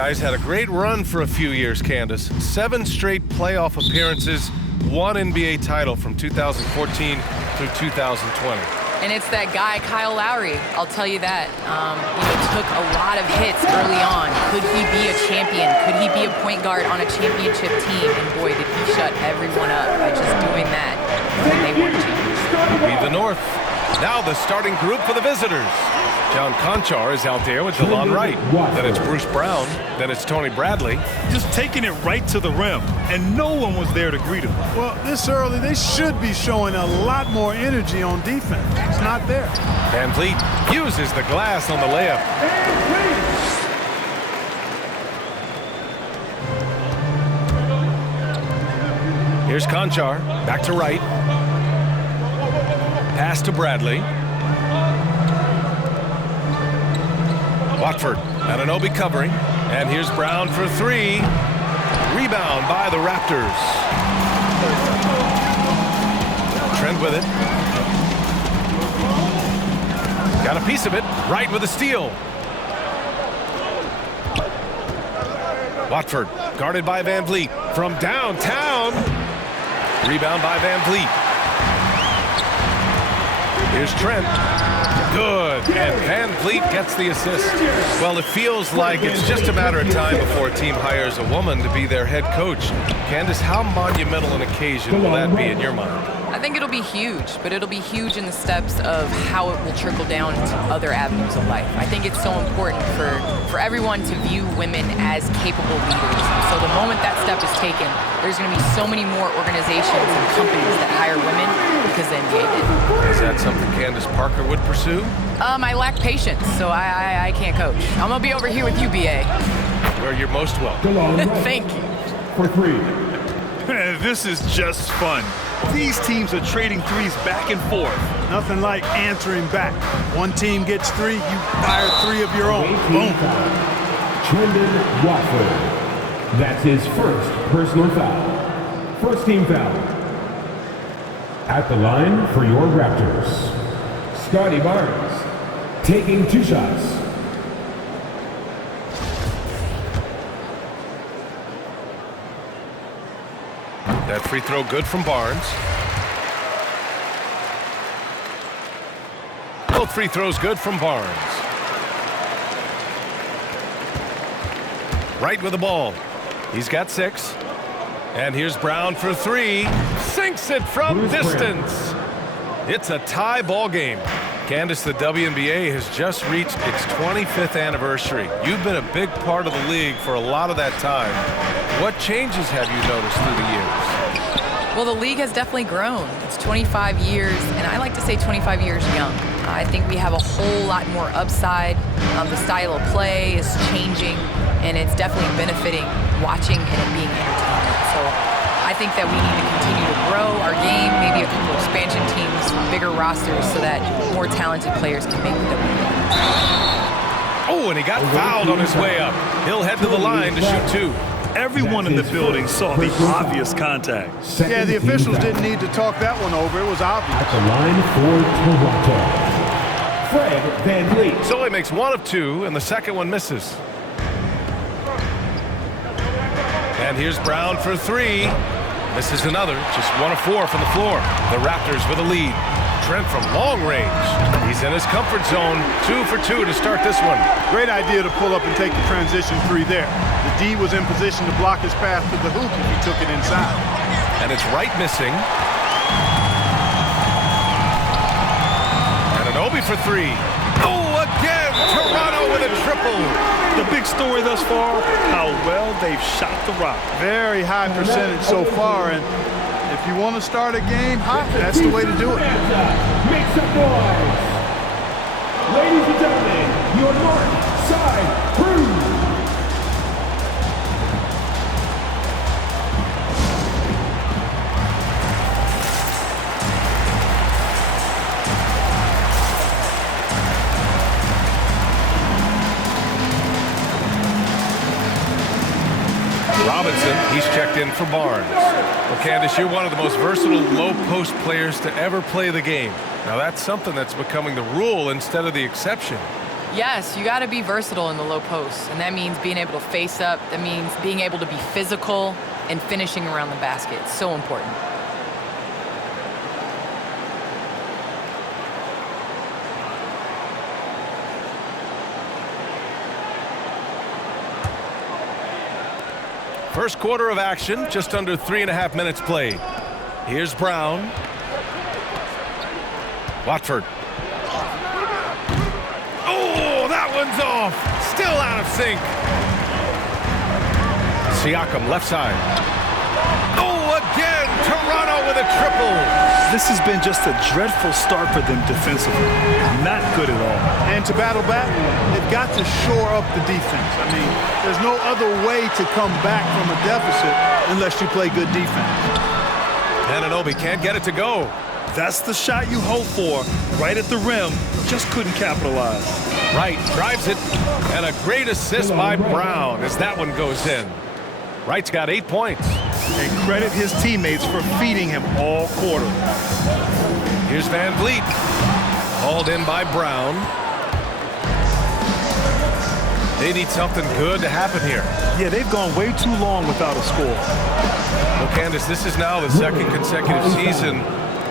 Guys had a great run for a few years, Candace. 7 straight playoff appearances, 1 NBA title from 2014 through 2020. And it's that guy, Kyle Lowry. I'll tell you that. Took a lot of hits early on. Could he be a champion? Could he be a point guard on a championship team? And boy, did he shut everyone up by just doing that when they won championships. Be the North. Now the starting group for the visitors. John Conchar is out there with DeLon Wright. Then it's Bruce Brown. Then it's Tony Bradley. Just taking it right to the rim, and no one was there to greet him. Well, this early, they should be showing a lot more energy on defense. It's not there. Van Vliet uses the glass on the layup. Here's Conchar. Back to Wright. Pass to Bradley. Watford, Anunoby covering. And here's Brown for 3. Rebound by the Raptors. Trent with it. Got a piece of it. Wright with a steal. Watford, guarded by Van Vliet. From downtown. Rebound by Van Vliet. Here's Trent. Good, and Van Vliet gets the assist. Well, it feels like it's just a matter of time before a team hires a woman to be their head coach. Candace, how monumental an occasion will that be in your mind? I think it'll be huge, but it'll be huge in the steps of how it will trickle down to other avenues of life. I think it's so important for everyone to view women as capable leaders. So the moment that step is taken, there's going to be so many more organizations and companies that hire women because the NBA did. Is that something Candace Parker would pursue? I lack patience, so I can't coach. I'm going to be over here with you, BA. Where you're most welcome. Thank you. For 3. This is just fun. These teams are trading threes back and forth. Nothing like answering back. One team gets 3, you fire 3 of your own. Boom. Trendon Watford. That's his first personal foul. First team foul. At the line for your Raptors, Scotty Barnes, taking 2 shots. That free throw good from Barnes. Both free throws good from Barnes. Wright with the ball. He's got 6. And here's Brown for 3. Sinks it from distance. It's a tie ball game. Candace, the WNBA has just reached its 25th anniversary. You've been a big part of the league for a lot of that time. What changes have you noticed through the years? Well, the league has definitely grown. It's 25 years, and I like to say 25 years young. I think we have a whole lot more upside. The style of play is changing, and it's definitely benefiting watching and it being entertainment. So I think that we need to continue to grow our game, maybe a couple expansion teams, bigger rosters, so that more talented players can make the WNBA. Oh, and he got fouled on his way up. He'll head to the line to shoot 2. Everyone in the building saw the obvious contact. Yeah, the officials didn't need to talk that one over. It was obvious. At the line for Toronto, Fred Van Vliet. So he makes 1 of 2, and the second one misses. And here's Brown for 3. Misses another, just 1 of 4 from the floor. The Raptors with a lead. Trent from long range. He's in his comfort zone. 2 for 2 to start this one. Great idea to pull up and take the transition 3 there. The D was in position to block his path to the hoop if he took it inside. And it's Wright missing. And Anunoby for 3. Oh, again! Toronto with a triple. The big story thus far, how well they've shot the rock. Very high percentage so far, and if you want to start a game hot, that's the way to do it. Make some noise. Ladies and gentlemen, your North Side Crew. Robinson, he's checked in for Barnes. Well, Candace, you're one of the most versatile low-post players to ever play the game. Now, that's something that's becoming the rule instead of the exception. Yes, you got to be versatile in the low post, and that means being able to face up. That means being able to be physical and finishing around the basket. It's so important. First quarter of action, just under 3.5 minutes played. Here's Brown. Watford. Oh, that one's off. Still out of sync. Siakam, left side. Oh, again, Toronto with a triple. This has been just a dreadful start for them defensively. Not good at all. And to battle back, they've got to shore up the defense. I mean, there's no other way to come back from a deficit unless you play good defense. Anunoby can't get it to go. That's the shot you hope for. Right at the rim, just couldn't capitalize. Wright drives it, and a great assist by Brown as that one goes in. Wright's got 8 points. And credit his teammates for feeding him all quarter. Here's Van Vliet. Hauled in by Brown. They need something good to happen here. Yeah, they've gone way too long without a score. Well, Candace, this is now the second consecutive season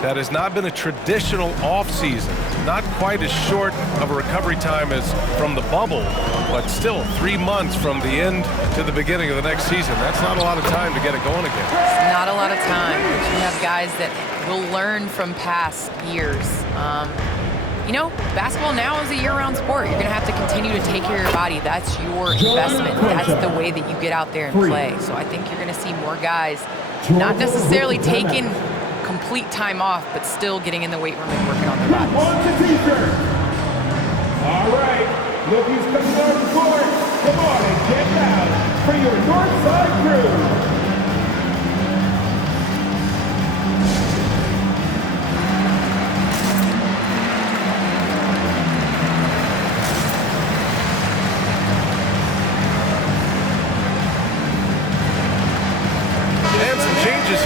that has not been a traditional offseason. Not quite as short of a recovery time as from the bubble, but still 3 months from the end to the beginning of the next season. That's not a lot of time to get it going again. It's not a lot of time, but you have guys that will learn from past years. You know, basketball now is a year-round sport. You're going to have to continue to take care of your body. That's your investment. That's the way that you get out there and play. So I think you're going to see more guys not necessarily taking complete time off, but still getting in the weight room and working on their bodies. All right, look who's coming on the court. Come on and get out for your Northside crew.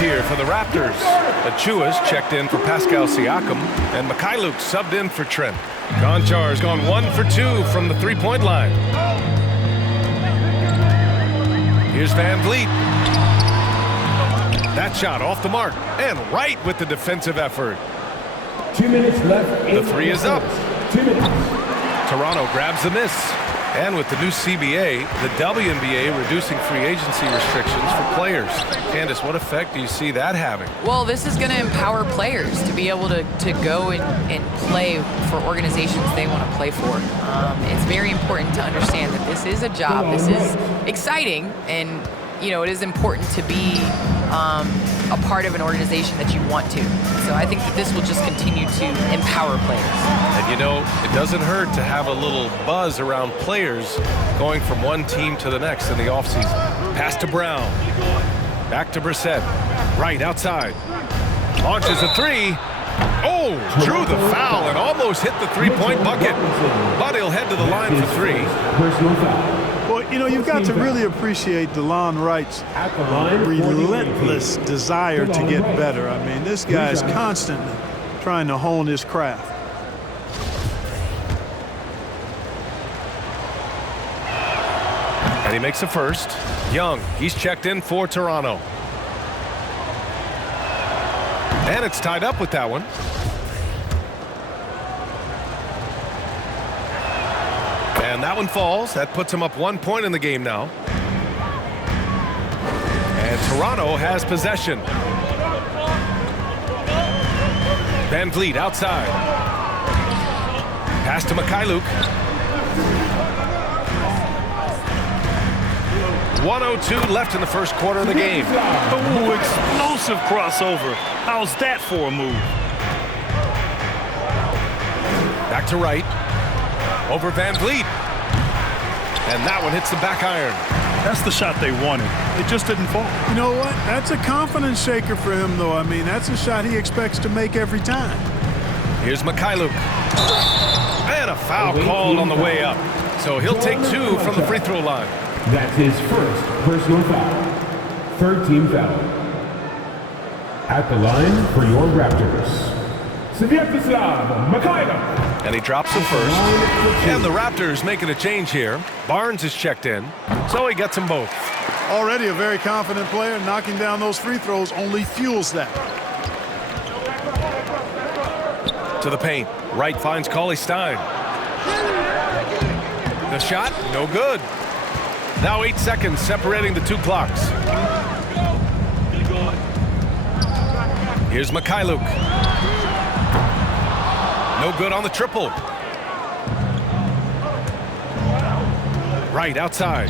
Here for the Raptors. Achua's checked in for Pascal Siakam, and Mikhailuk subbed in for Trent. Gonchar's gone 1 for 2 from the three-point line. Here's Van Vliet. That shot off the mark, and right with the defensive effort. 2 minutes left. The three is up. 2 minutes. Toronto grabs the miss. And with the new CBA, the WNBA reducing free agency restrictions for players. Candace, what effect do you see that having? Well, this is going to empower players to be able to go and play for organizations they want to play for. It's very important to understand that this is a job. This is exciting, and you know, it is important to be a part of an organization that you want to. So I think that this will just continue to empower players. And you know, it doesn't hurt to have a little buzz around players going from one team to the next in the offseason. Pass to Brown. Back to Brissett. Right outside. Launches a three. Oh, drew the foul and almost hit the three-point bucket. But he'll head to the line for three. Personal foul. Well, you know, you've got to really appreciate DeLon Wright's relentless desire to get better. I mean, this guy is constantly trying to hone his craft. And he makes a first. Young, he's checked in for Toronto. And it's tied up with that one. And that one falls. That puts him up 1 point in the game now. And Toronto has possession. Van Vliet outside. Pass to Mikhailuk. 1:02 left in the first quarter of the game. Oh, explosive crossover. How's that for a move? Back to Wright. Over Van Vliet. And that one hits the back iron. That's the shot they wanted. It just didn't fall. You know what? That's a confidence shaker for him, though. I mean, that's a shot he expects to make every time. Here's Mikhailuk. And a foul called on the way up. So he'll take 2 from the free throw line. That's his first personal foul. Third team foul. At the line for your Raptors, Svyatoslav Mikhailov. And he drops the first. And the Raptors making a change here. Barnes is checked in, so he gets them both. Already a very confident player. Knocking down those free throws only fuels that. To the paint. Wright finds Cauley Stein. The shot, no good. Now 8 seconds separating the two clocks. Here's Mikhailuk. No good on the triple. Wright outside.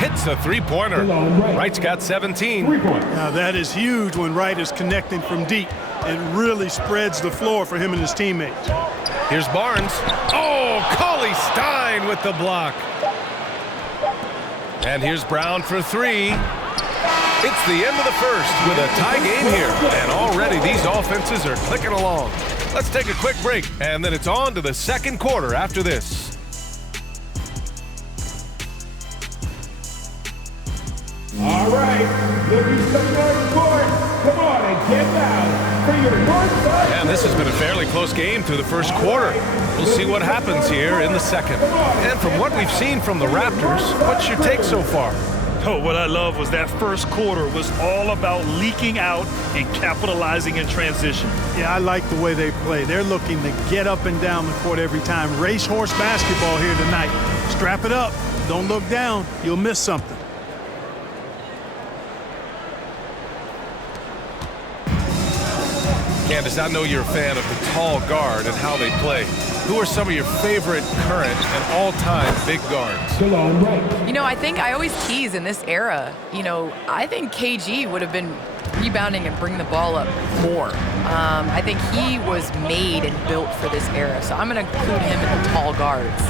Hits a three-pointer. Wright's got 17. 3 points. Now that is huge when Wright is connecting from deep. It really spreads the floor for him and his teammates. Here's Barnes. Oh, Cauley Stein with the block. And here's Brown for three. It's the end of the first with a tie game here. And already these offenses are clicking along. Let's take a quick break, and then it's on to the second quarter after this. All right, looking some North Court. Come on and get loud for your North Side. And this has been a fairly close game through the first quarter. We'll see what happens here in the second. And from what we've seen from the Raptors, what's your take so far? Oh, what I love was that first quarter was all about leaking out and capitalizing in transition. Yeah, I like the way they play. They're looking to get up and down the court every time. Racehorse basketball here tonight. Strap it up. Don't look down. You'll miss something. Candace, I know you're a fan of the tall guard and how they play. Who are some of your favorite current and all-time big guards? Still on right. You know, I think I always tease in this era, you know, I think KG would have been rebounding and bring the ball up more. I think he was made and built for this era, so I'm going to include him in the tall guards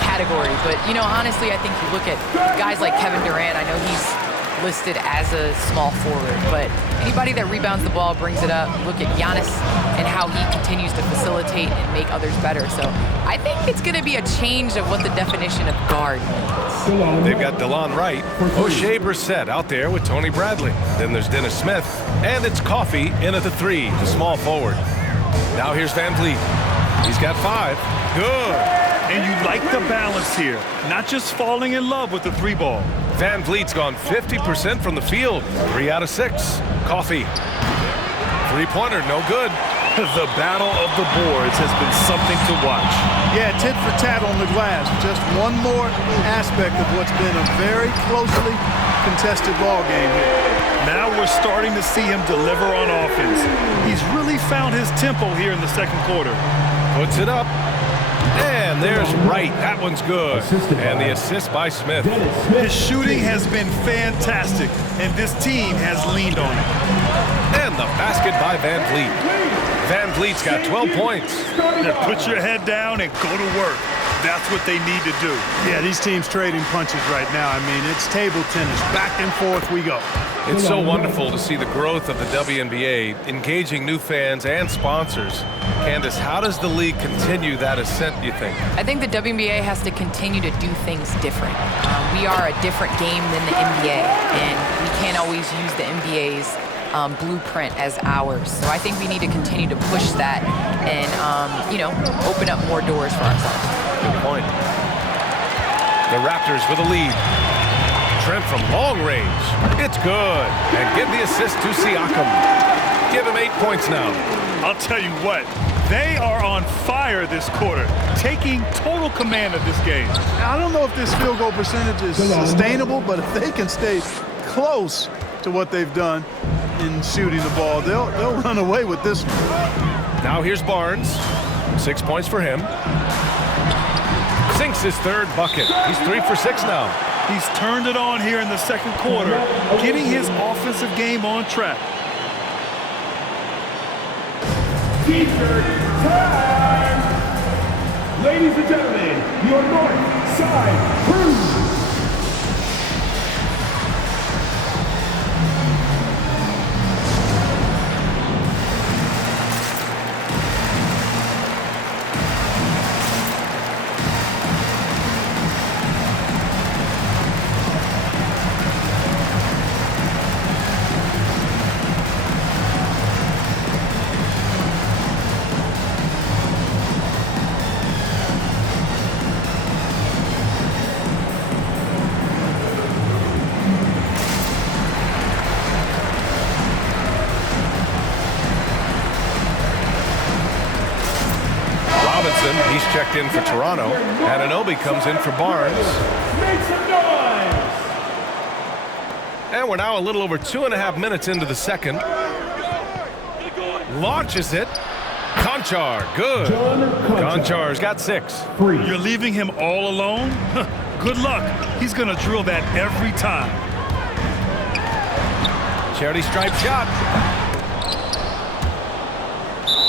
category. But, you know, honestly, I think you look at guys like Kevin Durant, I know he's listed as a small forward, but anybody that rebounds the ball, brings it up. Look at Giannis and how he continues to facilitate and make others better. So I think it's going to be a change of what the definition of guard means. They've got DeLon Wright, O'Shea Brissett out there with Tony Bradley. Then there's Dennis Smith, and it's Coffey in at the three, the small forward. Now here's Van Vliet. He's got 5. Good. And you like the balance here, not just falling in love with the three ball. Van Vliet's gone 50% from the field. 3 out of 6. Coffey. Three-pointer, no good. The battle of the boards has been something to watch. Yeah, tit for tat on the glass. Just one more aspect of what's been a very closely contested ball game here. Now we're starting to see him deliver on offense. He's really found his tempo here in the second quarter. Puts it up. And there's Wright. That one's good. And the assist by Smith. His shooting has been fantastic, and this team has leaned on it. And the basket by Van Vliet. Van Vliet's got 12 points. Now put your head down and go to work. That's what they need to do. Yeah, these teams trading punches right now. I mean, it's table tennis. Back and forth we go. It's so wonderful to see the growth of the WNBA, engaging new fans and sponsors. Candace, how does the league continue that ascent, do you think? I think the WNBA has to continue to do things different. We are a different game than the NBA, and we can't always use the NBA's blueprint as ours. So I think we need to continue to push that and, you know, open up more doors for ourselves. Good point. The Raptors with a lead. Trent from long range. It's good. And give the assist to Siakam. Give him 8 points now. I'll tell you what, they are on fire this quarter, taking total command of this game. I don't know if this field goal percentage is sustainable, but if they can stay close to what they've done in shooting the ball, they'll run away with this one. Now here's Barnes. 6 points for him. Sinks his third bucket. He's 3 for 6 now. He's turned it on here in the second quarter, getting his offensive game on track. T-shirt time! Ladies and gentlemen, your North Side Crew! checked in for Toronto. Anunoby comes in for Barnes. Make some noise! And we're now a little over 2.5 minutes into the second. Launches it. Conchar, good. Conchar's got 6. You're leaving him all alone? Good luck. He's going to drill that every time. Charity stripe shot.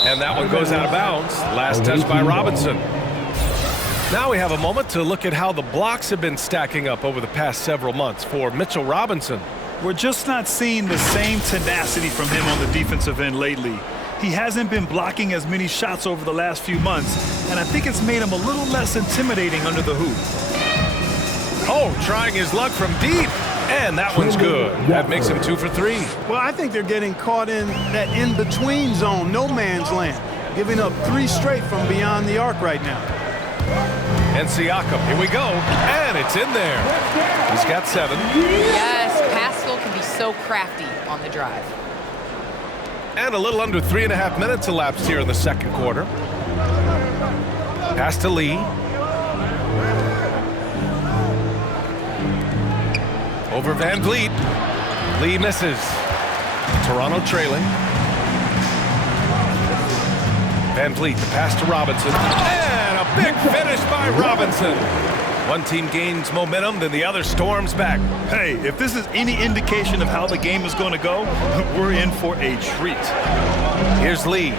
And that one goes out of bounds. Last touch by Robinson. Now we have a moment to look at how the blocks have been stacking up over the past several months for Mitchell Robinson. We're just not seeing the same tenacity from him on the defensive end lately. He hasn't been blocking as many shots over the last few months, and I think it's made him a little less intimidating under the hoop. Oh, trying his luck from deep. And that one's good. That makes him 2 for 3. Well, I think they're getting caught in that in-between zone, no man's land, giving up 3 straight from beyond the arc right now. And Siakam, here we go. And it's in there. He's got 7. Yes, Pascal can be so crafty on the drive. And a little under 3.5 minutes elapsed here in the second quarter. Pass to Lee. Over Van Vliet. Lee misses. Toronto trailing. Van Vliet, the pass to Robinson. And a big finish by Robinson. One team gains momentum, then the other storms back. Hey, if this is any indication of how the game is going to go, we're in for a treat. Here's Lee.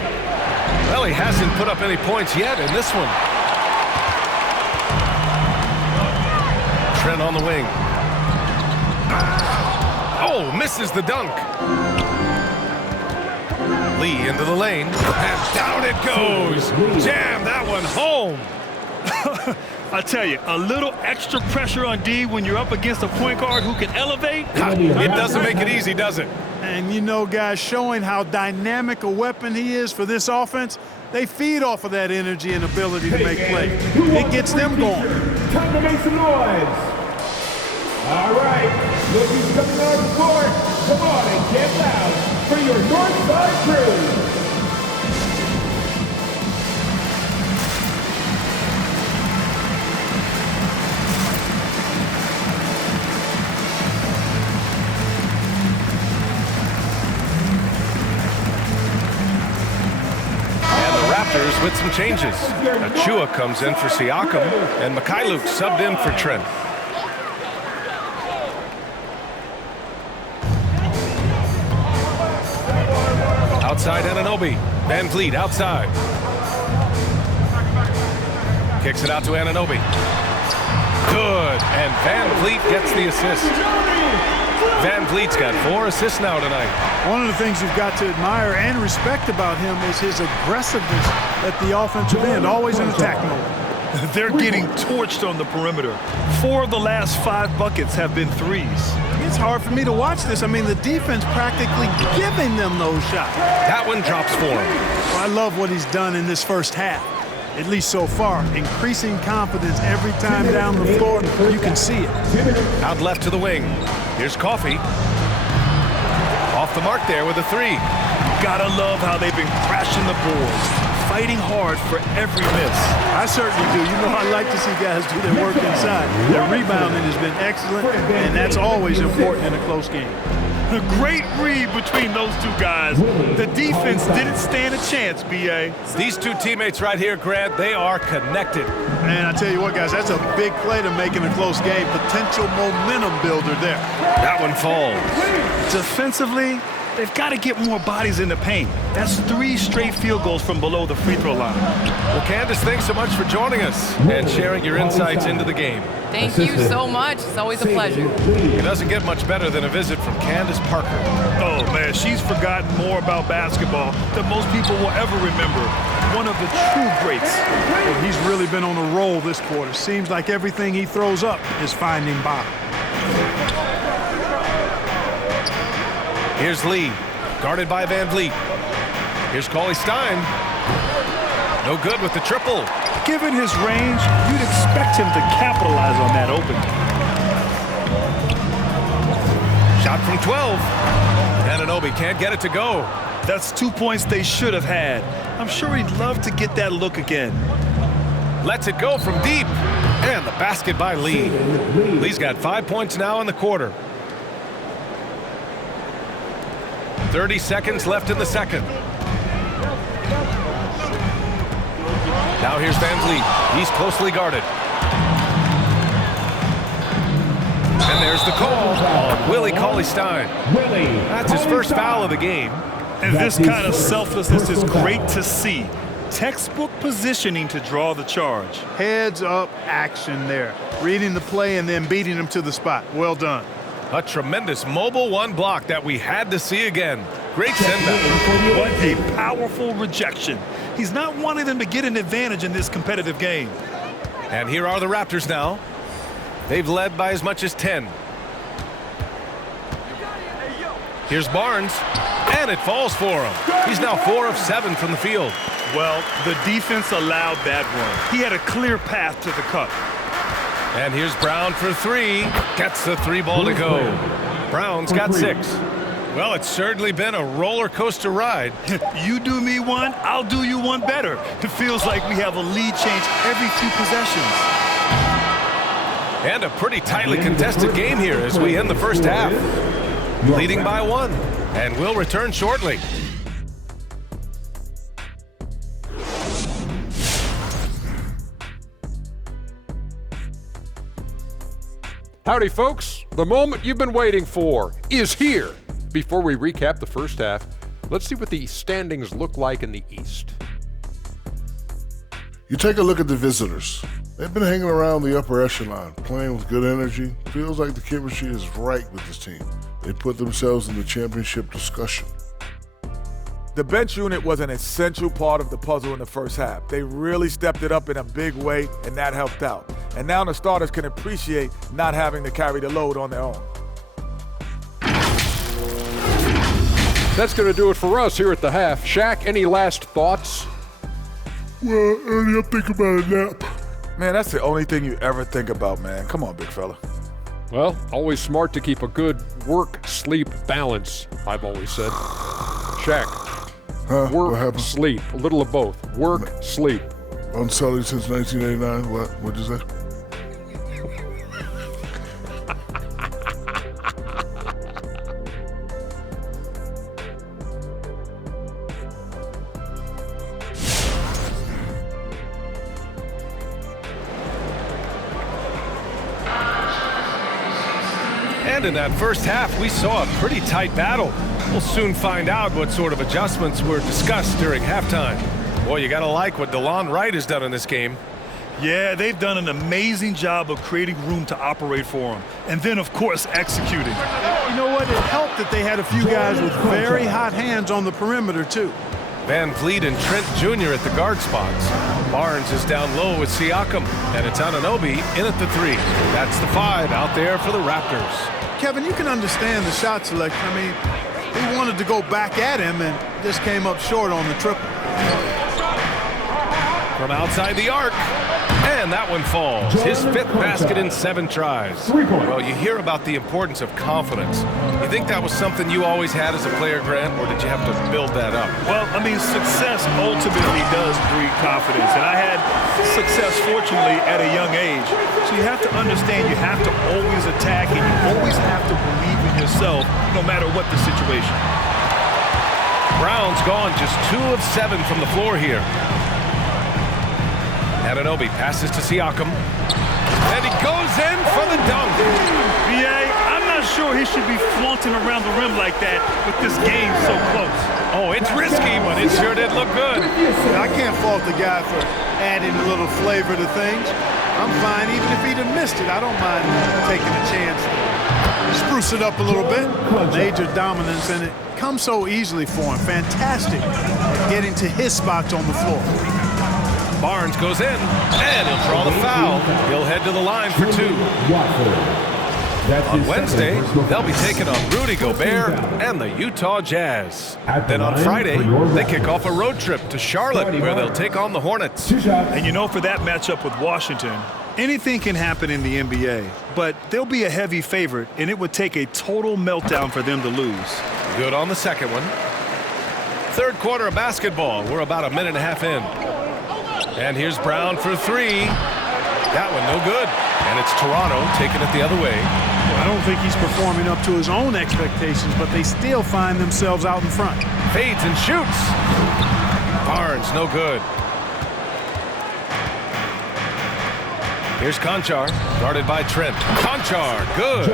Well, he hasn't put up any points yet in this one. Trent on the wing. Oh, misses the dunk. Lee into the lane, and down it goes. Jam that one home. I tell you, a little extra pressure on D when you're up against a point guard who can elevate. It doesn't make it easy, does it? And you know, guys, showing how dynamic a weapon he is for this offense, they feed off of that energy and ability to make plays. It gets them going. Time to make some noise. All right, look who's coming on the court. Come on and get loud for your Northside crew. Raptors with some changes. Achua comes in for Siakam, and Mikhailuk subbed in for Trent. Outside Anunoby. Van Vliet outside. Kicks it out to Anunoby. Good, and Van Vliet gets the assist. Van Vliet's got 4 assists now tonight. One of the things you've got to admire and respect about him is his aggressiveness at the offensive end, always in attack mode. They're getting torched on the perimeter. 4 of the last 5 buckets have been threes. It's hard for me to watch this. I mean, the defense practically giving them those shots. That one drops for him. Well, I love what he's done in this first half, at least so far. Increasing confidence every time down the floor. You can see it. Out left to the wing. Here's Coffey. Off the mark there with a 3. Gotta love how they've been crashing the boards, fighting hard for every miss. I certainly do. You know, I like to see guys do their work inside. Their rebounding has been excellent, and that's always important in a close game. A great read between those two guys. The defense didn't stand a chance, B.A. These two teammates right here, Grant, they are connected. Man, I tell you what, guys, that's a big play to make in a close game. Potential momentum builder there. That one falls. Defensively, they've got to get more bodies in the paint. That's 3 straight field goals from below the free throw line. Well, Candace, thanks so much for joining us and sharing your insights into the game. Thank you so much. It's always a pleasure. It doesn't get much better than a visit from Candace Parker. Oh, man, she's forgotten more about basketball than most people will ever remember. One of the true greats. Well, he's really been on a roll this quarter. Seems like everything he throws up is finding bottom. Here's Lee, guarded by Van Vliet. Here's Cauley Stein. No good with the triple. Given his range, you'd expect him to capitalize on that opening. Shot from 12. Anunoby can't get it to go. That's 2 points they should have had. I'm sure he'd love to get that look again. Lets it go from deep. And the basket by Lee. Lee's got 5 points now in the quarter. 30 seconds left in the second. Now here's Van Vliet. He's closely guarded. And there's the call on Willie Cauley-Stein. That's his first foul of the game. And this kind of selflessness is great to see. Textbook positioning to draw the charge. Heads up action there. Reading the play and then beating him to the spot. Well done. A tremendous mobile one block that we had to see again. Great send-back. What a powerful rejection. He's not wanting them to get an advantage in this competitive game. And here are the Raptors now. They've led by as much as 10. Here's Barnes, and it falls for him. He's now 4 of 7 from the field. Well, the defense allowed that one. He had a clear path to the cup. And here's Brown for 3. Gets the 3 ball to go. Brown's got 6. Well, it's certainly been a roller coaster ride. You do me one, I'll do you one better. It feels like we have a lead change every few possessions. And a pretty tightly contested game here as we end the first half. Leading by 1. And we'll return shortly. Howdy, folks. The moment you've been waiting for is here. Before we recap the first half, let's see what the standings look like in the East. You take a look at the visitors. They've been hanging around the upper echelon, playing with good energy. Feels like the chemistry is right with this team. They put themselves in the championship discussion. The bench unit was an essential part of the puzzle in the first half. They really stepped it up in a big way, and that helped out. And now the starters can appreciate not having to carry the load on their own. That's going to do it for us here at the half. Shaq, any last thoughts? Well, Ernie, I'm thinking about a nap. Man, that's the only thing you ever think about, man. Come on, big fella. Well, always smart to keep a good work-sleep balance, I've always said. Shaq, What work, happened? sleep, a little of both. Work, sleep. Unsullied since 1989. What'd you say? And in that first half, we saw a pretty tight battle. We'll soon find out what sort of adjustments were discussed during halftime. Boy, you gotta like what DeLon Wright has done in this game. Yeah, they've done an amazing job of creating room to operate for him. And then, of course, executing. You know what? It helped that they had a few guys with very hot hands on the perimeter, too. Van Vliet and Trent Jr. at the guard spots. Barnes is down low with Siakam, and it's Anunoby in at the 3. That's the 5 out there for the Raptors. Kevin, you can understand the shot selection. I mean, he wanted to go back at him and just came up short on the triple. From outside the arc, and that one falls. His 5th basket in 7 tries. Well, you hear about the importance of confidence. You think that was something you always had as a player, Grant, or did you have to build that up? Well, I mean, success ultimately does breed confidence. And I had success, fortunately, at a young age. So you have to understand you have to always attack and you always have to believe in yourself no matter what the situation. Brown's gone just 2 of 7 from the floor here. Anunoby passes to Siakam. And he goes in for the dunk. B.A., I'm not sure he should be flaunting around the rim like that with this game so close. Oh, it's risky, but it sure did look good. I can't fault the guy for adding a little flavor to things. I'm fine even if he'd have missed it. I don't mind taking a chance to spruce it up a little bit. Major dominance, and it comes so easily for him. Fantastic at getting to his spots on the floor. Barnes goes in, and he'll draw the foul. He'll head to the line for 2. On Wednesday, they'll be taking on Rudy Gobert and the Utah Jazz. Then on Friday, they kick off a road trip to Charlotte, where they'll take on the Hornets. And you know, for that matchup with Washington, anything can happen in the NBA, but they'll be a heavy favorite, and it would take a total meltdown for them to lose. Good on the second one. Third quarter of basketball. We're about a minute and a half in. And here's Brown for three. That one no good. And it's Toronto taking it the other way. I don't think he's performing up to his own expectations, but they still find themselves out in front. Fades and shoots. Barnes, no good. Here's Conchar, guarded by Trent. Conchar, good.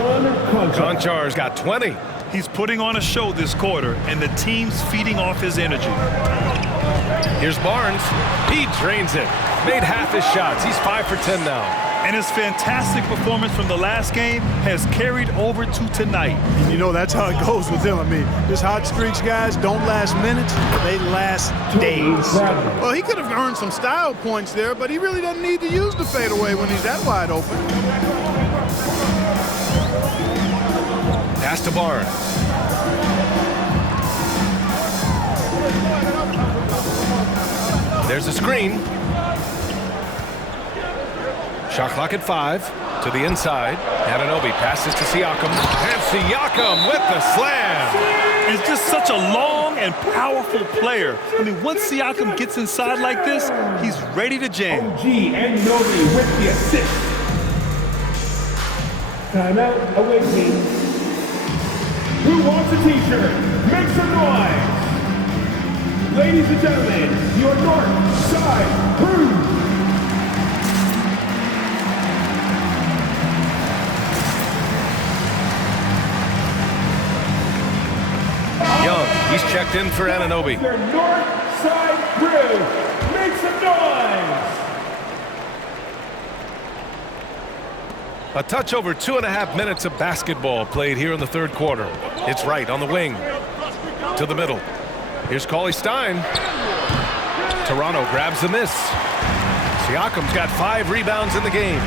Conchar's got 20. He's putting on a show this quarter, and the team's feeding off his energy. Here's Barnes. He drains it. Made half his shots. He's 5 for 10 now. And his fantastic performance from the last game has carried over to tonight. And you know, that's how it goes with him. I mean, his hot streaks, guys, don't last minutes. They last days. Well, he could have earned some style points there, but he really doesn't need to use the fadeaway when he's that wide open. Pass to Barnes. There's a screen. Shot clock at 5 to the inside. Anunoby passes to Siakam. And Siakam with the slam. He's just such a long and powerful player. I mean, once Siakam gets inside like this, he's ready to jam. OG Anunoby with the assist. Timeout away team. Who wants a t-shirt? Make some noise. Ladies and gentlemen, your North Side Crew. Young, he's checked in for Anunoby. Your North Side Crew. Make some noise. A touch over 2.5 minutes of basketball played here in the third quarter. It's right on the wing. To the middle. Here's Cauley-Stein. Toronto grabs the miss. Siakam's got 5 rebounds in the game.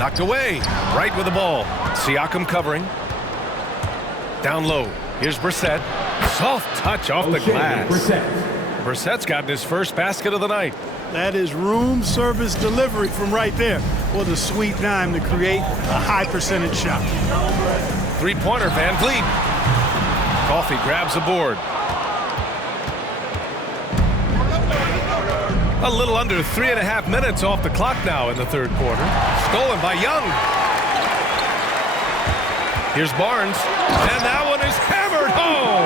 Knocked away. Right with the ball. Siakam covering. Down low. Here's Brissett. Soft touch off the glass. Brissett's gotten his first basket of the night. That is room service delivery from right there. What a sweet dime to create a high percentage shot. Three-pointer, Van Vliet. Coffey grabs the board. A little under 3.5 minutes off the clock now in the third quarter. Stolen by Young. Here's Barnes. And that one is hammered home.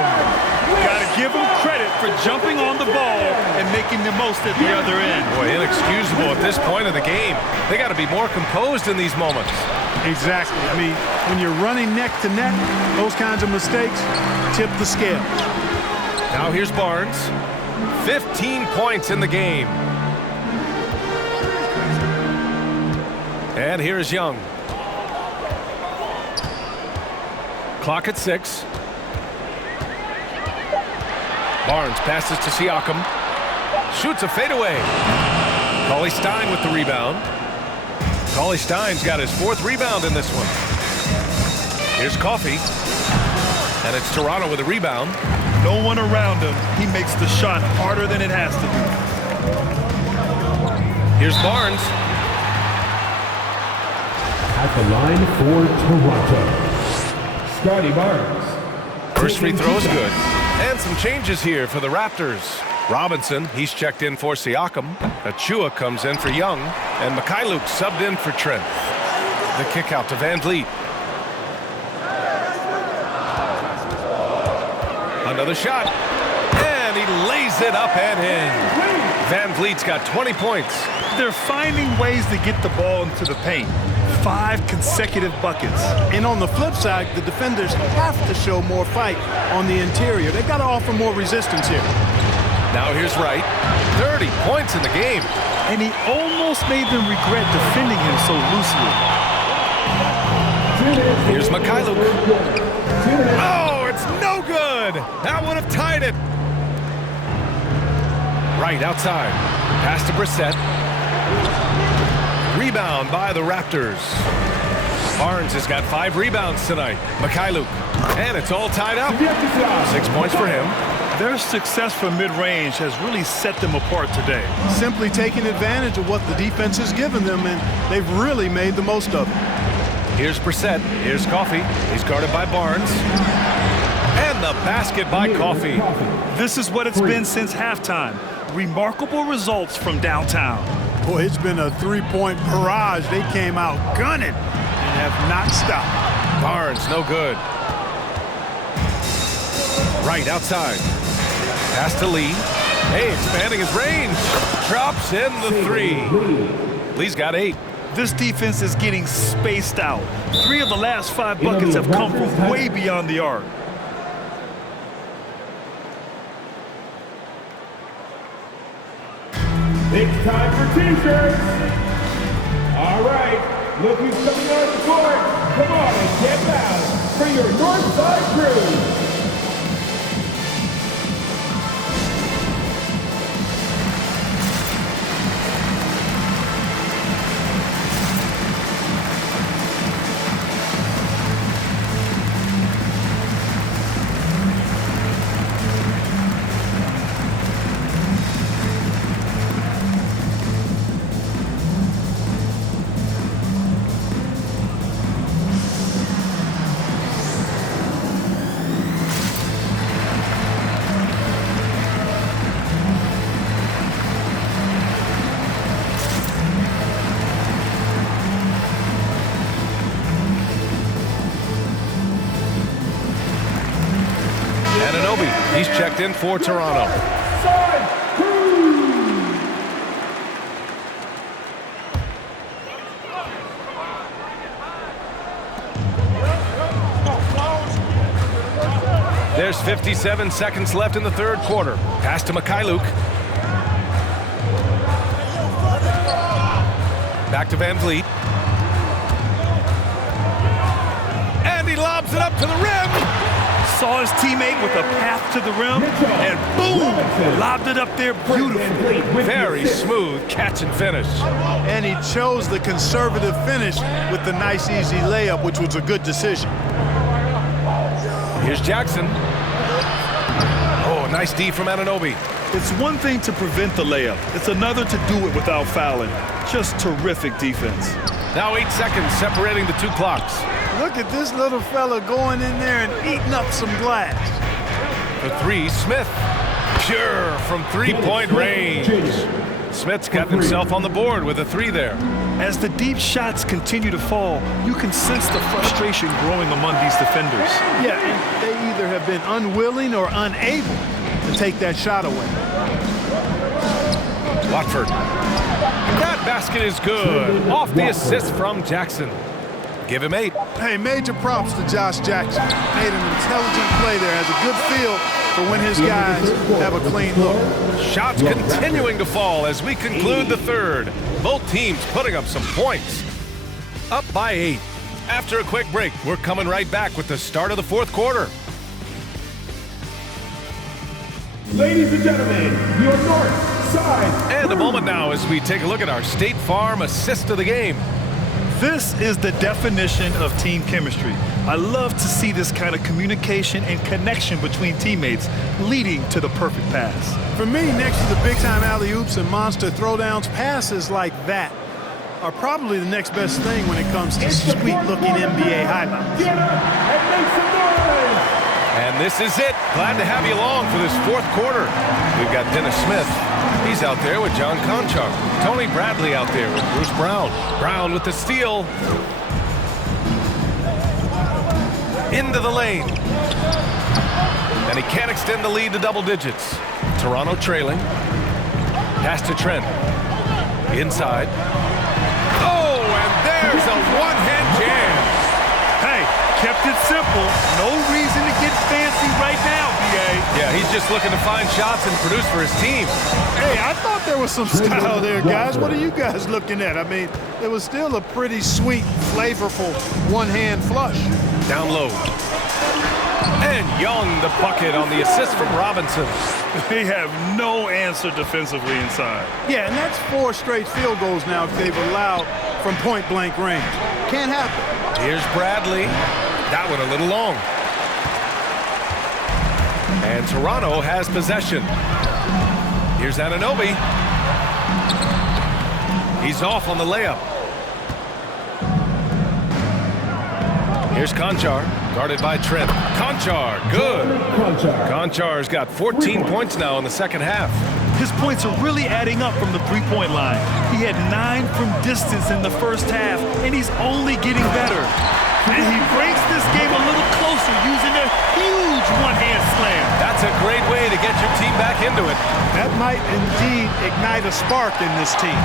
Got to give him credit for jumping on the ball and making the most at the other end. Boy, inexcusable at this point of the game. They got to be more composed in these moments. Exactly. I mean, when you're running neck to neck, those kinds of mistakes tip the scale. Now here's Barnes. 15 points in the game. And here's Young. Clock at 6. Barnes passes to Siakam. Shoots a fadeaway. Cauley-Stein with the rebound. Cauley-Stein's got his 4th rebound in this one. Here's Coffey. And it's Toronto with a rebound. No one around him. He makes the shot harder than it has to be. Here's Barnes. At the line for Toronto, Scotty Barnes. First free throw is good. And some changes here for the Raptors. Robinson, he's checked in for Siakam. Achua comes in for Young. And Mikhailuk subbed in for Trent. The kick out to Van Vliet. Another shot. And he lays it up and in. Van Vliet's got 20 points. They're finding ways to get the ball into the paint. 5 consecutive buckets. And on the flip side, the defenders have to show more fight on the interior. They've got to offer more resistance here. Now here's Wright. 30 points in the game. And he almost made them regret defending him so loosely. Here's Mikhailuk. Oh, it's no good. That would have tied it. Right outside. Pass to Brissett. Rebound by the Raptors. Barnes has got 5 rebounds tonight. Mikhailuk. And it's all tied up. 6 points for him. Their success from mid-range has really set them apart today. Simply taking advantage of what the defense has given them, and they've really made the most of it. Here's Brissett. Here's Coffey. He's guarded by Barnes. And the basket by Coffee. This is what it's been since halftime. Remarkable results from downtown. Boy, it's been a three-point barrage. They came out gunning and have not stopped. Barnes, no good. Right outside. Pass to Lee. Hey, expanding his range. Drops in the three. Lee's got 8. This defense is getting spaced out. 3 of the last 5 buckets have come from way beyond the arc. It's time for T-shirts. All right, look who's coming on the court. Come on and get loud for your Northside crew. He's checked in for Toronto. There's 57 seconds left in the third quarter. Pass to Mikhailuk. Back to Van Vliet. And he lobs it up to the rim. Saw his teammate with a path to the rim, and boom, lobbed it up there beautifully. Very smooth catch and finish. And he chose the conservative finish with the nice, easy layup, which was a good decision. Here's Jackson. Oh, nice D from Anunoby. It's one thing to prevent the layup. It's another to do it without fouling. Just terrific defense. Now 8 seconds separating the 2 clocks. Look at this little fella going in there and eating up some glass. For 3, Smith. Pure from 3-point range. Smith's got himself on the board with a 3 there. As the deep shots continue to fall, you can sense the frustration growing among these defenders. Yeah, and they either have been unwilling or unable to take that shot away. Watford. That basket is good. Off the assist from Jackson. Give him 8. Hey, major props to Josh Jackson. Made an intelligent play there. Has a good feel for when his guys have a clean look. Shots continuing to fall as we conclude the third. Both teams putting up some points. Up by 8. After a quick break, we're coming right back with the start of the fourth quarter. Ladies and gentlemen, your North Side. And a moment now as we take a look at our State Farm assist of the game. This is the definition of team chemistry. I love to see this kind of communication and connection between teammates leading to the perfect pass. For me, next to the big-time alley-oops and monster throwdowns, passes like that are probably the next best thing when it comes to sweet-looking NBA highlights. And this is it. Glad to have you along for this fourth quarter. We've got Dennis Smith. He's out there with John Conchar. Tony Bradley out there with Bruce Brown. Brown with the steal. Into the lane. And he can't extend the lead to double digits. Toronto trailing. Pass to Trent. Inside. Oh, and there's a one-hand jam. Hey, kept it simple. No reason to get fancy right now, B.A. Yeah, he's just looking to find shots and produce for his team. Hey, I thought there was some style there, guys. What are you guys looking at? I mean, it was still a pretty sweet, flavorful one-hand flush. Down low. And Young the bucket on the assist from Robinson. They have no answer defensively inside. Yeah, and that's 4 straight field goals now they've allowed from point-blank range. Can't happen. Here's Bradley. That one a little long. And Toronto has possession. Here's Anunoby. He's off on the layup. Here's Conchar. Guarded by Trent. Conchar, good. Conchar's got 14 points now in the second half. His points are really adding up from the three-point line. He had 9 from distance in the first half, and he's only getting better. And he breaks this game a little closer using a huge one-hand slam. That's a great way to get your team back into it. That might indeed ignite a spark in this team.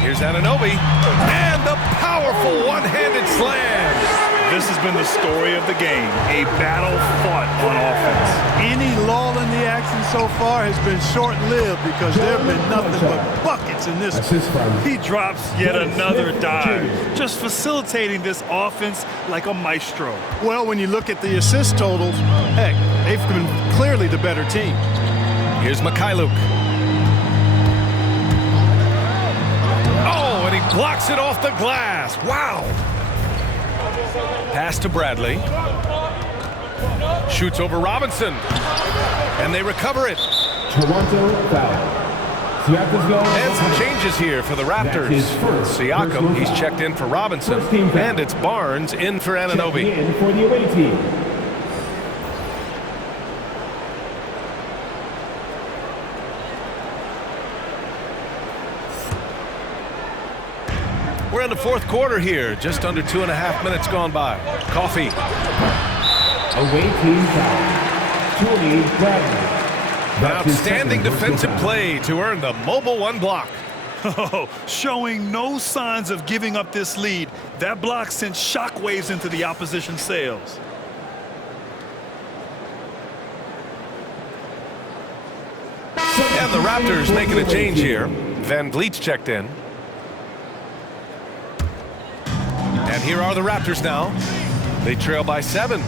Here's Anunoby, and the powerful one-handed slam. This has been the story of the game, a battle fought on offense. Any lull in the action so far has been short-lived because there have been nothing but buckets in this one. He drops yet another dive, just facilitating this offense like a maestro. Well, when you look at the assist totals, heck, they've been clearly the better team. Here's Mikhailuk. Oh, and he blocks it off the glass. Wow. Pass to Bradley. Shoots over Robinson. And they recover it. Toronto foul. And some changes here for the Raptors. Siakam, he's checked in for Robinson. And it's Barnes in for Anunoby. In for the away team. We're in the fourth quarter here. Just under 2.5 minutes gone by. Coffee. Away team foul. Tony Bradley. An outstanding defensive play to earn the mobile one block. Oh, showing no signs of giving up this lead. That block sent shockwaves into the opposition sails. And the Raptors making a change here. Van Vliet's checked in. And here are the Raptors now. They trail by 7.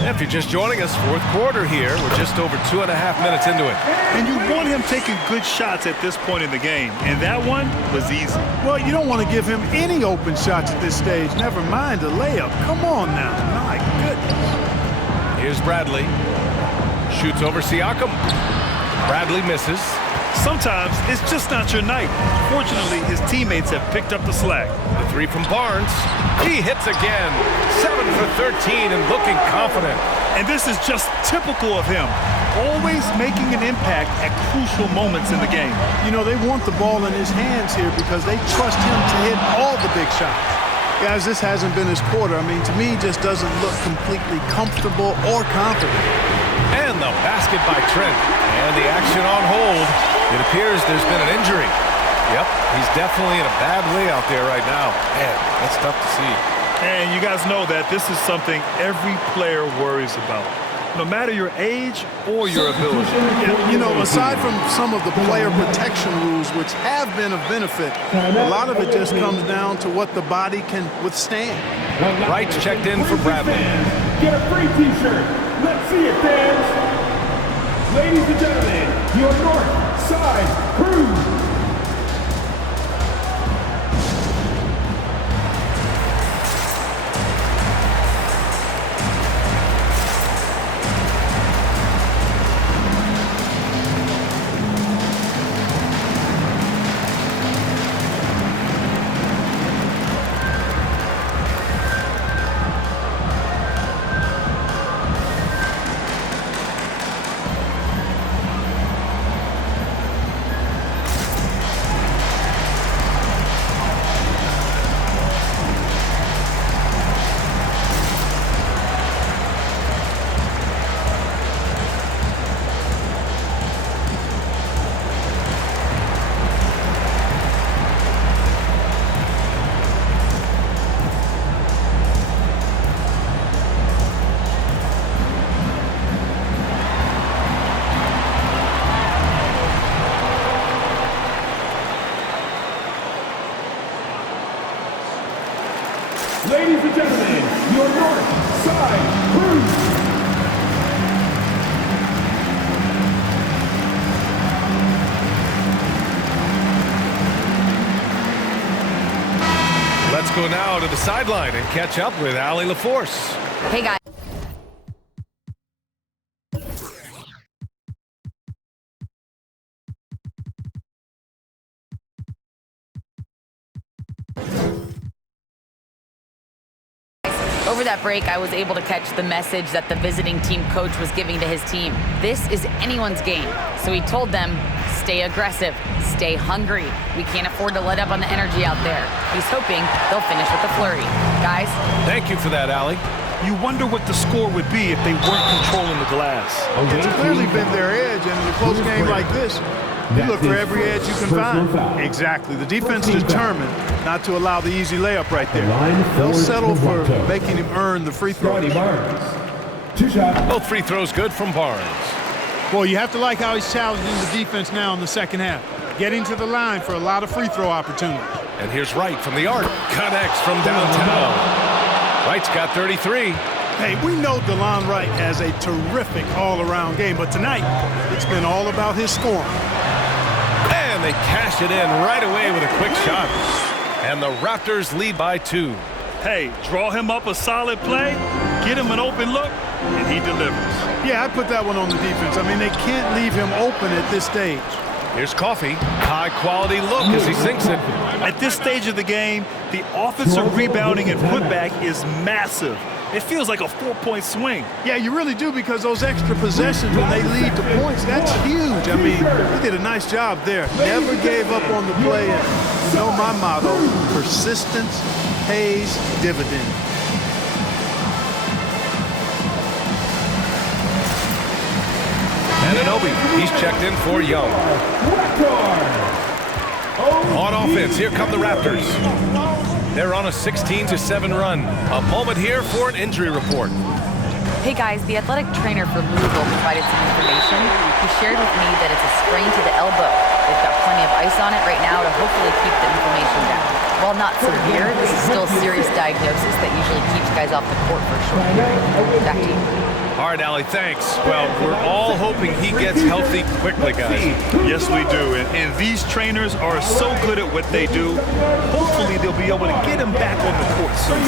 And if you're just joining us, fourth quarter here. We're just over 2.5 minutes into it. And you want him taking good shots at this point in the game. And that one was easy. Well, you don't want to give him any open shots at this stage. Never mind a layup. Come on now. My goodness. Here's Bradley. Shoots over Siakam. Bradley misses. Sometimes it's just not your night. Fortunately, his teammates have picked up the slack. The three from Barnes. He hits again. 7 for 13 and looking confident. And this is just typical of him. Always making an impact at crucial moments in the game. You know, they want the ball in his hands here because they trust him to hit all the big shots. Guys, this hasn't been his quarter. I mean, to me, he just doesn't look completely comfortable or confident. And the basket by Trent. And the action on hold. It appears there's been an injury. Yep, he's definitely in a bad way out there right now. Man, that's tough to see. And you guys know that this is something every player worries about, no matter your age or your ability. You know, aside from some of the player protection rules, which have been of benefit, a lot of it just comes down to what the body can withstand. Wright's checked in for Bradley. Get a free t-shirt. Let's see it, fans. Ladies and gentlemen, your North Side Crew. Ladies and gentlemen, your North Side Crew. Let's go now to the sideline and catch up with Allie LaForce. Hey, guys. Over that break, I was able to catch the message that the visiting team coach was giving to his team. This is anyone's game. So he told them, stay aggressive, stay hungry. We can't afford to let up on the energy out there. He's hoping they'll finish with a flurry. Guys? Thank you for that, Allie. You wonder what the score would be if they weren't controlling the glass. It's clearly been their edge, and in a close game like this, you look for every edge you can find. Exactly. The defense determined not to allow the easy layup right there. They'll settle for making him earn the free throw. Both free throws good from Barnes. Boy, you have to like how he's challenging the defense now in the second half. Getting to the line for a lot of free throw opportunities. And here's Wright from the arc. Connects from downtown. Wright's got 33. Hey, we know DeLon Wright has a terrific all-around game, but tonight, it's been all about his scoring. And they cash it in right away with a quick shot. And the Raptors lead by 2. Hey, draw him up a solid play, get him an open look, and he delivers. Yeah, I put that one on the defense. I mean, they can't leave him open at this stage. Here's Coffey. High-quality look as he sinks it. At this stage of the game, the offensive rebounding and putback is massive. It feels like a 4-point swing. Yeah, you really do, because those extra possessions when they lead to points, that's huge. I mean, he did a nice job there. Never gave up on the play. And you know my motto, persistence pays dividends. Anunoby, he's checked in for Young. On offense, here come the Raptors. They're on a 16-7 run. A moment here for an injury report. Hey guys, the athletic trainer for Louisville provided some information. He shared with me that it's a sprain to the elbow. They've got plenty of ice on it right now to hopefully keep the inflammation down. While not severe, this is still a serious diagnosis that usually keeps guys off the court for a short period. Back to you. All right, Allie, thanks. Well, we're all hoping he gets healthy quickly, guys. Yes, we do. And these trainers are so good at what they do. Hopefully, they'll be able to get him back on the court soon.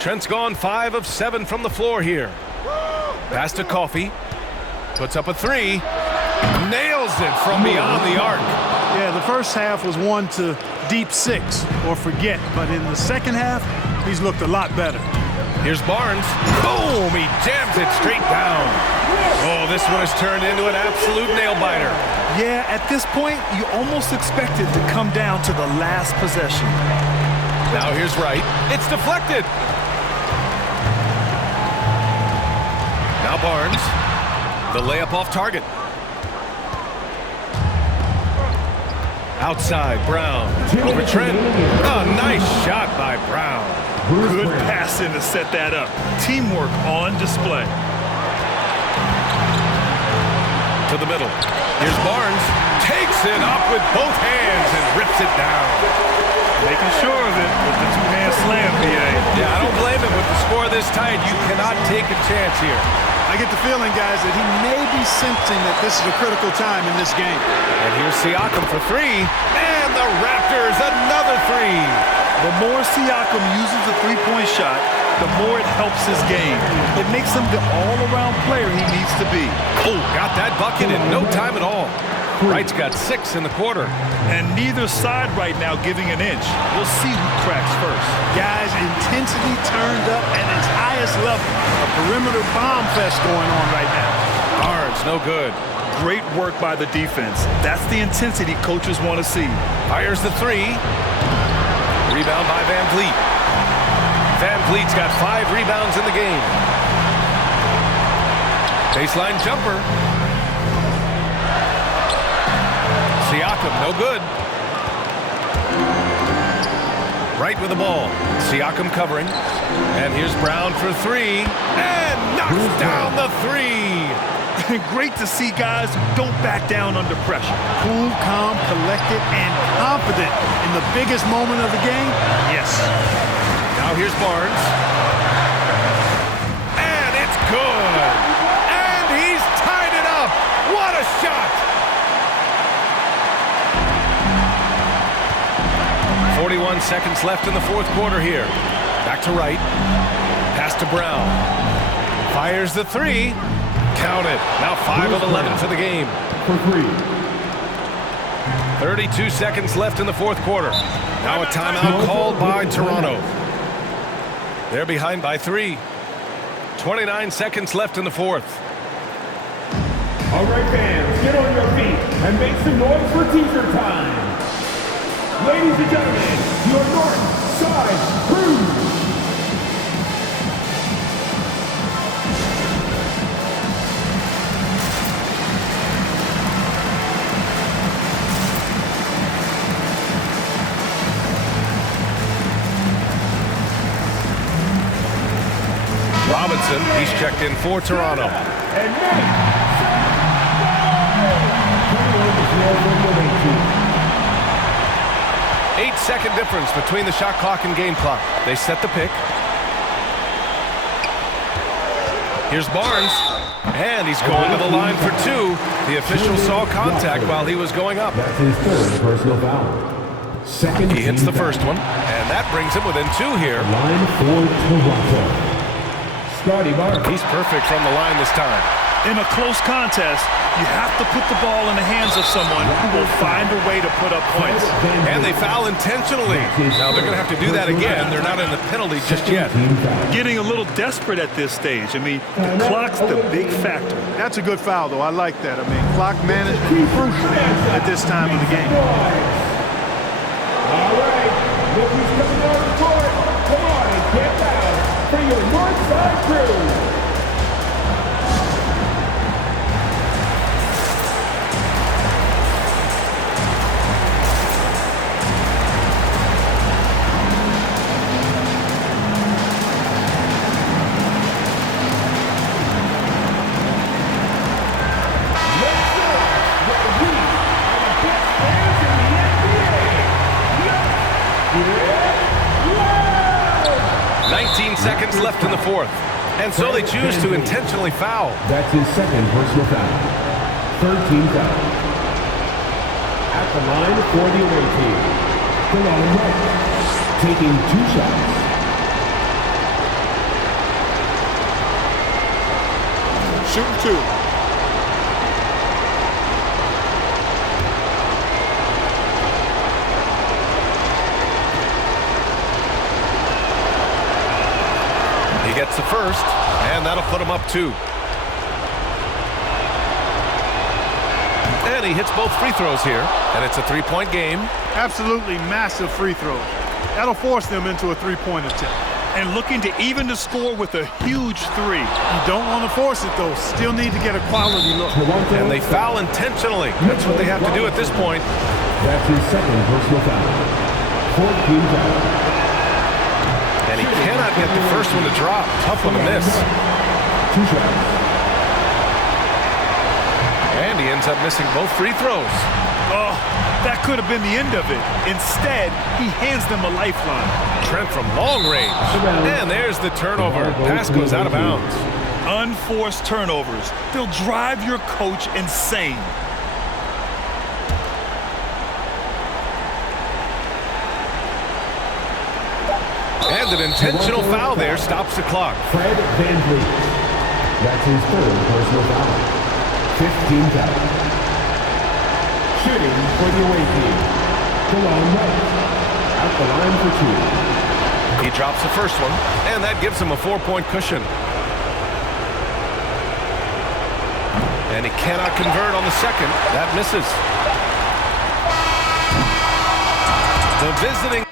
Trent's gone 5 of 7 from the floor here. Pass to Coffey. Puts up a 3. Nails it from beyond the arc. Yeah, the first half was 1 to deep 6 or forget. But in the second half, he's looked a lot better. Here's Barnes. Boom! He jams it straight down. Oh, this one has turned into an absolute nail-biter. Yeah, at this point, you almost expect it to come down to the last possession. Now here's Wright. It's deflected. Now Barnes. The layup off target. Outside, Brown. Over Trent. Oh, nice shot by Brown. Good passing to set that up. Teamwork on display. To the middle. Here's Barnes. Takes it up with both hands and rips it down. Making sure of it with the two-hand slam, BA. Yeah, I don't blame him. With the score this tight, you cannot take a chance here. I get the feeling, guys, that he may be sensing that this is a critical time in this game. And here's Siakam for 3. And the Raptors, another 3. The more Siakam uses the three-point shot, the more it helps his game. It makes him the all-around player he needs to be. Oh, got that bucket in no time at all. Wright's got 6 in the quarter. And neither side right now giving an inch. We'll see who cracks first. Guys, intensity turned up at its highest level. A perimeter bomb fest going on right now. Barnes, no good. Great work by the defense. That's the intensity coaches want to see. Fires the 3. Rebound by Van Vliet. Van Vliet's got 5 rebounds in the game. Baseline jumper. Siakam, no good. Wright with the ball. Siakam covering. And here's Brown for 3. And knocks down the 3. Great to see guys who don't back down under pressure. Cool, calm, collected, and confident in the biggest moment of the game. Yes. Now here's Barnes. And it's good. And he's tied it up. What shot! 41 seconds left in the fourth quarter here. Back to Wright. Pass to Brown. Fires the three. Count it. Now 5 of 11 for the game. For 3. 32 seconds left in the fourth quarter. Now a timeout called by Toronto. They're behind by 3. 29 seconds left in the fourth. All right, fans, get on your feet and make some noise for teaser time. Ladies and gentlemen, your North Side Crew. Robinson, he's checked in for Toronto. And Nate. 8-second difference between the shot clock and game clock. They set the pick. Here's Barnes, and he's going to the line for 2. The official saw contact while he was going up. That's his third personal foul. Second. He hits the first one, and that brings him within 2 here. Line for Toronto. Scotty Barnes. He's perfect from the line this time. In a close contest, you have to put the ball in the hands of someone who will find a way to put up points. And they foul intentionally. Now they're going to have to do that again. They're not in the penalty just yet. Getting a little desperate at this stage. I mean, the clock's the big factor. That's a good foul, though. I like that. I mean, clock management crucial at this time of the game. All right, look who's coming on the court. Come on and get down for your Northside Crew. Let's go, where we are the best fans in the NBA. 19 seconds left in the fourth. And so they choose to intentionally foul. That's his second personal foul. Third team foul. At the line for the away team. Delon Wright, taking 2 shots. Shooting 2. He gets the first, and that'll put him up 2. And he hits both free throws here, and it's a 3-point game. Absolutely massive free throws. That'll force them into a 3-point attempt. And looking to even the score with a huge 3. You don't want to force it, though. Still need to get a quality look. And they foul intentionally. That's what they have to do at this point. That's his second personal foul. 14 foul. And he cannot get the first one to drop. Tough one to miss. 2 shots. And he ends up missing both free throws. Oh, that could have been the end of it. Instead, he hands them a lifeline. Trent from long range. And there's the turnover. Pass goes out of bounds. Unforced turnovers. They'll drive your coach insane. And an intentional foul there stops the clock. Fred VanVleet. That's his third personal foul. 15 foul. Shooting for the away team. Delon Wright. Out the line for 2. He drops the first one, and that gives him a 4-point cushion. And he cannot convert on the second. That misses. The visiting